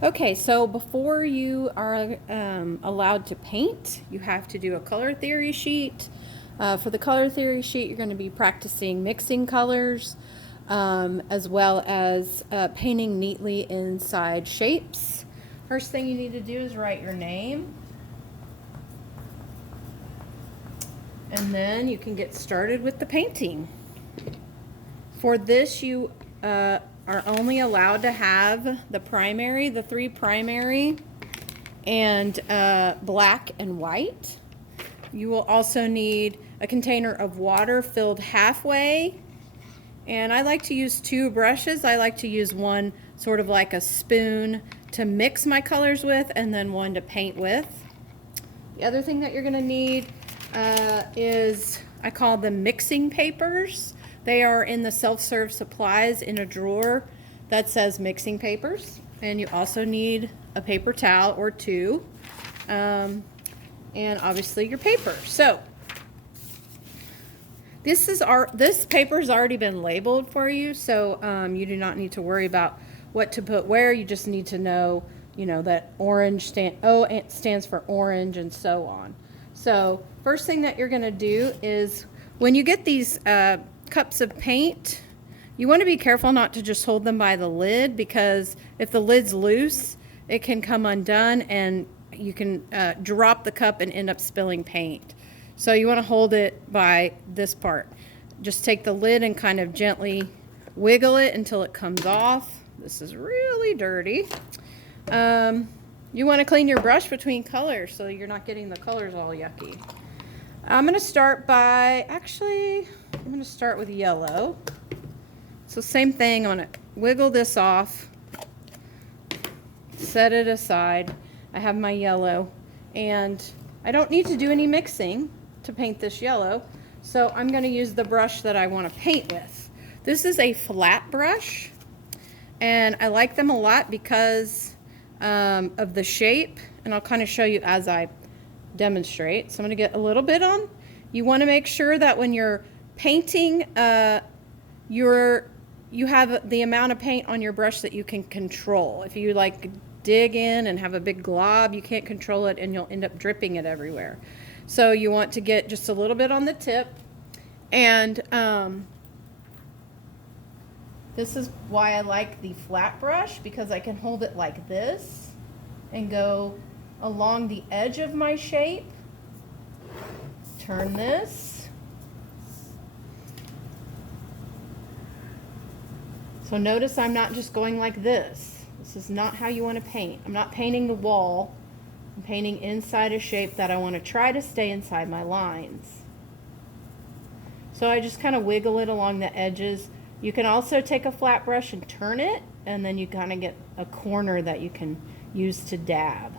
Okay, so before you are allowed to paint, you have to do a color theory sheet. For the color theory sheet, you're going to be practicing mixing colors as well as painting neatly inside shapes. First thing you need to do is write your name. And then you can get started with the painting. For this, you are only allowed to have the primary, the three primary, and black and white. You will also need a container of water filled halfway. And I like to use two brushes. I like to use one sort of like a spoon to mix my colors with, and then one to paint with. The other thing that you're gonna need is, I call them mixing papers. They are in the self-serve supplies in a drawer that says mixing papers. And you also need a paper towel or two. And obviously your paper. So this paper's already been labeled for you, so you do not need to worry about what to put where. You just need to know, that orange stands for orange and so on. So first thing that you're going to do is when you get these cups of paint, you want to be careful not to just hold them by the lid, because if the lid's loose, it can come undone and you can drop the cup and end up spilling paint. So you want to hold it by this part. Just take the lid and kind of gently wiggle it until it comes off. This is really dirty. You want to clean your brush between colors so you're not getting the colors all yucky. I'm going to start with yellow. So same thing, I'm going to wiggle this off, set it aside. I have my yellow, and I don't need to do any mixing to paint this yellow, so I'm going to use the brush that I want to paint with. This is a flat brush, and I like them a lot because of the shape, and I'll kind of show you as I demonstrate. So I'm going to get a little bit on. You want to make sure that when you're painting, you have the amount of paint on your brush that you can control. If you like dig in and have a big glob, you can't control it and you'll end up dripping it everywhere. So you want to get just a little bit on the tip. And this is why I like the flat brush, because I can hold it like this and go along the edge of my shape. Turn this. So notice I'm not just going like this. This is not how you want to paint. I'm not painting the wall. I'm painting inside a shape that I want to try to stay inside my lines. So I just kind of wiggle it along the edges. You can also take a flat brush and turn it, and then you kind of get a corner that you can use to dab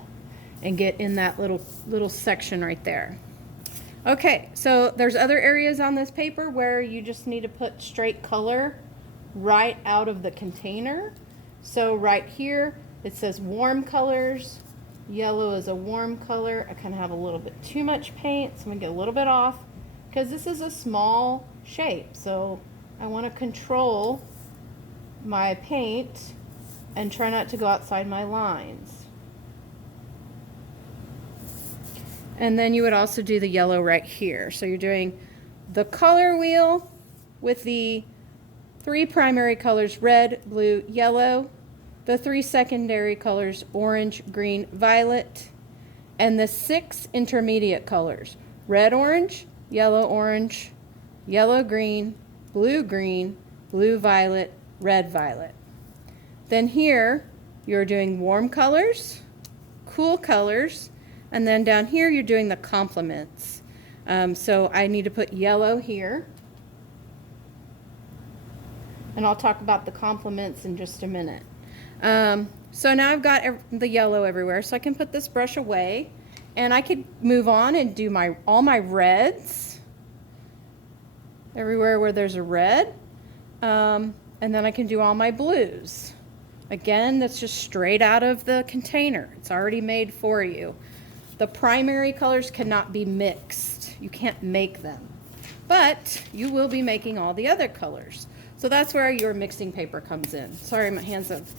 and get in that little section right there. Okay, so there's other areas on this paper where you just need to put straight color right out of the container. So right here it says warm colors. Yellow is a warm color. I kind of have a little bit too much paint, so I'm gonna get a little bit off because this is a small shape, so I want to control my paint and try not to go outside my lines. And then you would also do the yellow right here. So you're doing the color wheel with the three primary colors, red, blue, yellow, the three secondary colors, orange, green, violet, and the six intermediate colors, red, orange, yellow, green, blue, violet, red, violet. Then here, you're doing warm colors, cool colors, and then down here, you're doing the complements. So I need to put yellow here. And I'll talk about the complements in just a minute. So now I've got the yellow everywhere, so I can put this brush away, and I could move on and do all my reds everywhere where there's a red, and then I can do all my blues. Again, that's just straight out of the container. It's already made for you. The primary colors cannot be mixed. You can't make them, but you will be making all the other colors. So that's where your mixing paper comes in. Sorry, my hands have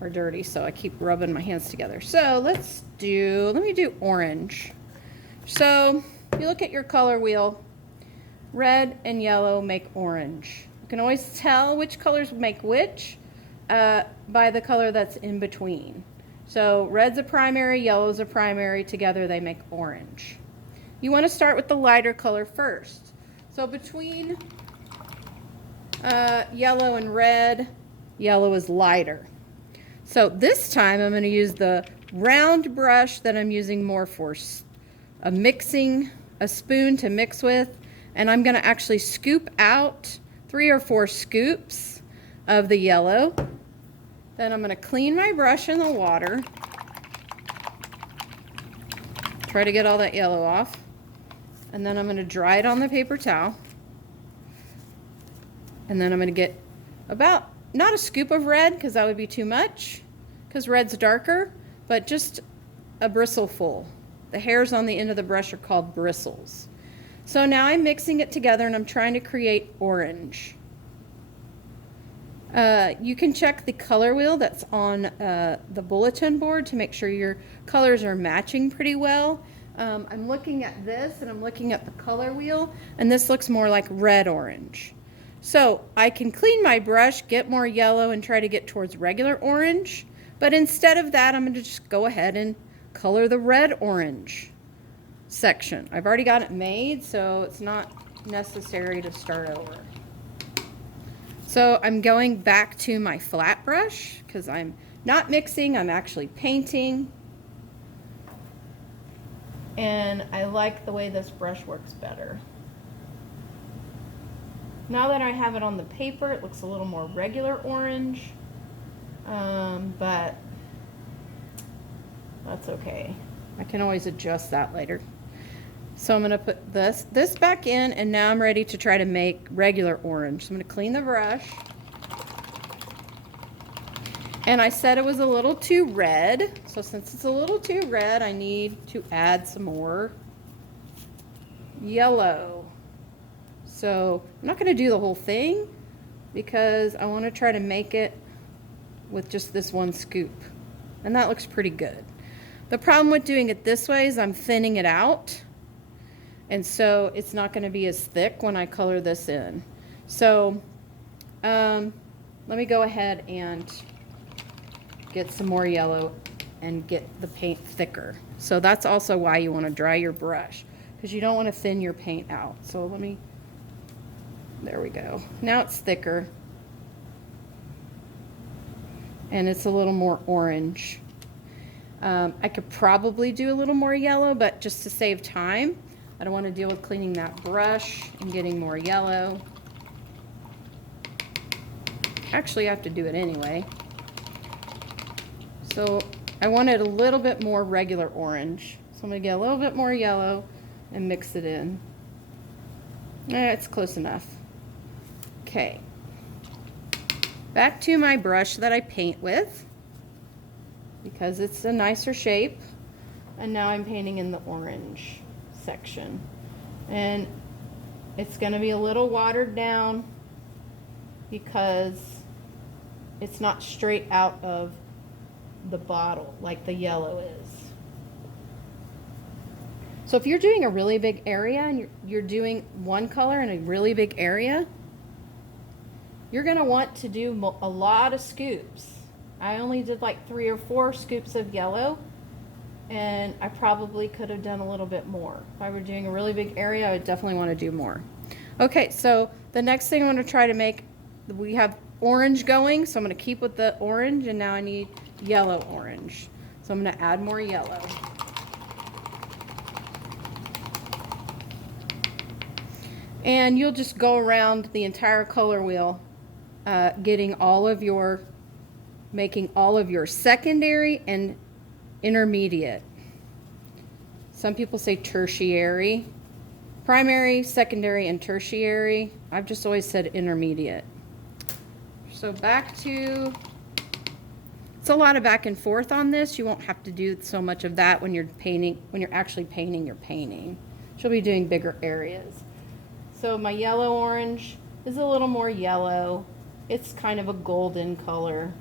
are dirty, so I keep rubbing my hands together. So let me do orange. So if you look at your color wheel, red and yellow make orange. You can always tell which colors make which by the color that's in between. So red's a primary, yellow's a primary, together they make orange. You want to start with the lighter color first. So between yellow and red, yellow is lighter. So this time I'm going to use the round brush that I'm using more for a spoon to mix with, and I'm going to actually scoop out 3 or 4 scoops of the yellow. Then I'm going to clean my brush in the water. Try to get all that yellow off. And then I'm going to dry it on the paper towel. And then I'm going to get about, not a scoop of red because that would be too much because red's darker, but just a bristle full. The hairs on the end of the brush are called bristles. So now I'm mixing it together and I'm trying to create orange. You can check the color wheel that's on the bulletin board to make sure your colors are matching pretty well. I'm looking at this and I'm looking at the color wheel, and this looks more like red-orange. So I can clean my brush, get more yellow, and try to get towards regular orange. But instead of that, I'm going to just go ahead and color the red-orange section. I've already got it made, so it's not necessary to start over. So I'm going back to my flat brush because I'm not mixing, I'm actually painting. And I like the way this brush works better. Now that I have it on the paper, it looks a little more regular orange, but that's okay. I can always adjust that later. So I'm going to put this back in, and now I'm ready to try to make regular orange. So I'm going to clean the brush. And I said it was a little too red. So since it's a little too red, I need to add some more yellow. So I'm not going to do the whole thing because I want to try to make it with just this one scoop. And that looks pretty good. The problem with doing it this way is I'm thinning it out. And so it's not going to be as thick when I color this in. So let me go ahead and get some more yellow and get the paint thicker. So that's also why you want to dry your brush, because you don't want to thin your paint out. So there we go. Now it's thicker. And it's a little more orange. I could probably do a little more yellow, but just to save time, I don't want to deal with cleaning that brush and getting more yellow. Actually, I have to do it anyway. So I wanted a little bit more regular orange. So I'm going to get a little bit more yellow and mix it in. It's close enough. Okay. Back to my brush that I paint with, because it's a nicer shape. And now I'm painting in the orange section, and it's going to be a little watered down because it's not straight out of the bottle like the yellow is. So if you're doing a really big area and you're doing one color in a really big area, you're going to want to do a lot of scoops. I only did like 3 or 4 scoops of yellow, and I probably could have done a little bit more. If I were doing a really big area, I would definitely want to do more. Okay, so the next thing I want to try to make, we have orange going, so I'm going to keep with the orange, and now I need yellow orange. So I'm going to add more yellow. And you'll just go around the entire color wheel, making all of your secondary and intermediate. Some people say tertiary. Primary, secondary, and tertiary. I've just always said intermediate. So it's a lot of back and forth on this. You won't have to do so much of that when you're actually painting your painting. She'll be doing bigger areas. So my yellow orange is a little more yellow. It's kind of a golden color.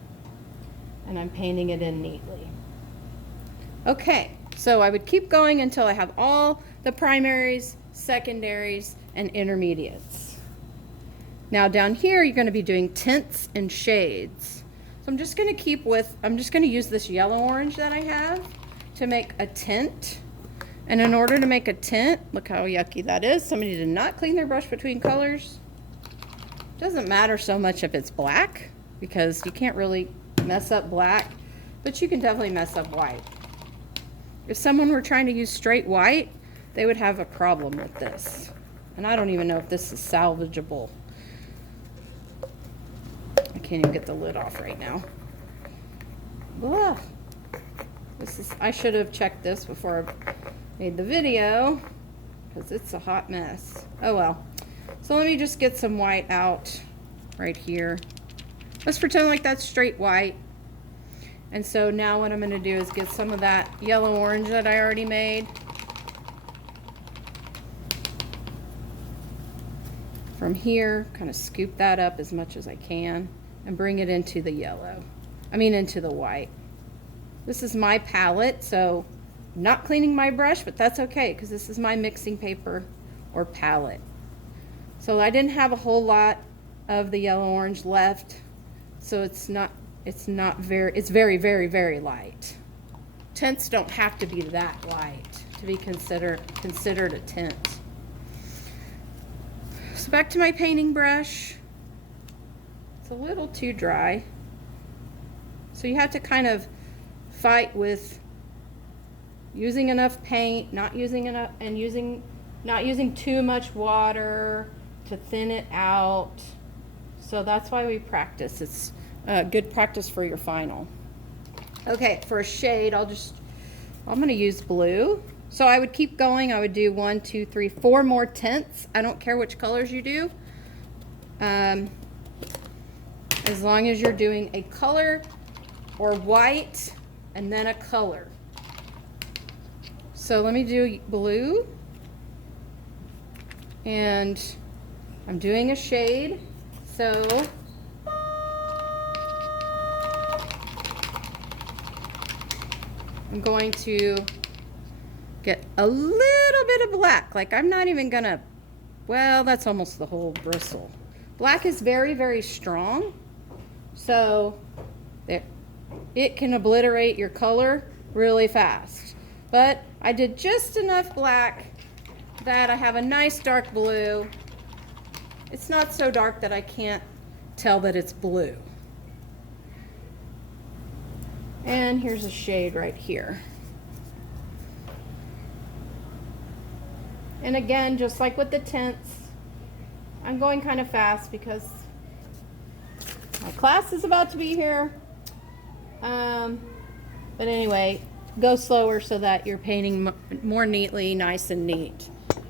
and I'm painting it in neatly. Okay, so I would keep going until I have all the primaries, secondaries, and intermediates. Now down here, you're going to be doing tints and shades. So I'm just going to use this yellow orange that I have to make a tint. And in order to make a tint, look how yucky that is. Somebody did not clean their brush between colors. Doesn't matter so much if it's black, because you can't really mess up black, but you can definitely mess up white. If someone were trying to use straight white, they would have a problem with this. And I don't even know if this is salvageable. I can't even get the lid off right now. Ugh. I should have checked this before I made the video, because it's a hot mess. Oh well. So let me just get some white out right here. Let's pretend like that's straight white. And so now what I'm going to do is get some of that yellow orange that I already made. From here, kind of scoop that up as much as I can and bring it into the into the white. This is my palette, so I'm not cleaning my brush, but that's okay because this is my mixing paper or palette. So I didn't have a whole lot of the yellow orange left, so it's very, very, very light. Tints don't have to be that light to be considered a tint. So back to my painting brush. It's a little too dry. So you have to kind of fight with using enough paint, not using too much water to thin it out. So that's why we practice. It's good practice for your final. Okay, for a shade, I'm going to use blue. So I would keep going. I would do 1, 2, 3, 4 more tints. I don't care which colors you do. As long as you're doing a color or white and then a color. So let me do blue. And I'm doing a shade. So I'm going to get a little bit of black. Like I'm not even gonna, well, that's almost the whole bristle. Black is very, very strong. So it can obliterate your color really fast. But I did just enough black that I have a nice dark blue. It's not so dark that I can't tell that it's blue. And here's a shade right here. And again, just like with the tints, I'm going kind of fast because my class is about to be here. But anyway, go slower so that you're painting more neatly, nice and neat.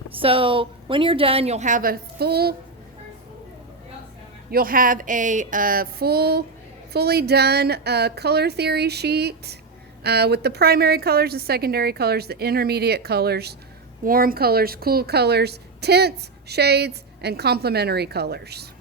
So when you're done, you'll have a fully done color theory sheet with the primary colors, the secondary colors, the intermediate colors, warm colors, cool colors, tints, shades, and complementary colors.